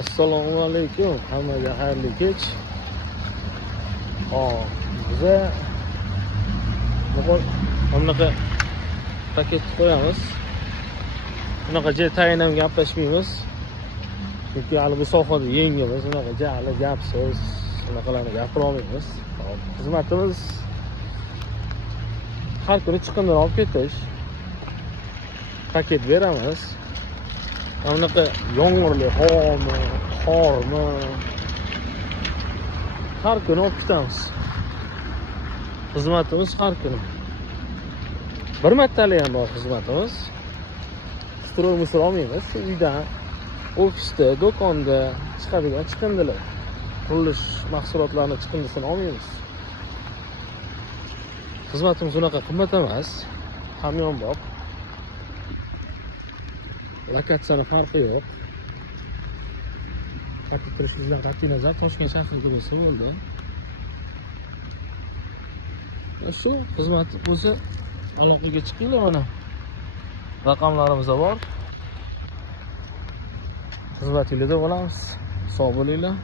Assalomu alaykum. Hammaga xayrli kech. Biza bunaqa paket qo'yamiz. Bunaqa tayin ham gaplashmaymiz. Chunki hali bu sohada yengimiz, bunaqa jali gapsiz, bunaqalarni gapira olmaymiz. Xizmatimiz har kuni chiqimdan olib ketish. Paket beramiz. Bunaqa yomg'irli havomi, qormi har kuni olib ketamiz. Xizmatimiz har kuni. Bir martalik ham bor xizmatimiz. Stroy olmaymiz. Uydan, ofisda, do'konda chiqadigan chiqindilar. Qurilish mahsulotlarini chiqindisini olmaymiz. Xizmatimiz unaqa qimmat emas. Hamyonbop. Lokatsiyaning farqi yo'q. Paket kirishimizdan qat'iy nazar Toshkent shahrida bo'lsa bo'ldi. Shu xizmat bo'lsa aloqaga chiqinglar mana. Raqamlarimiz bor. Xizmatingizda bo'lamiz. Sog' bo'linglar.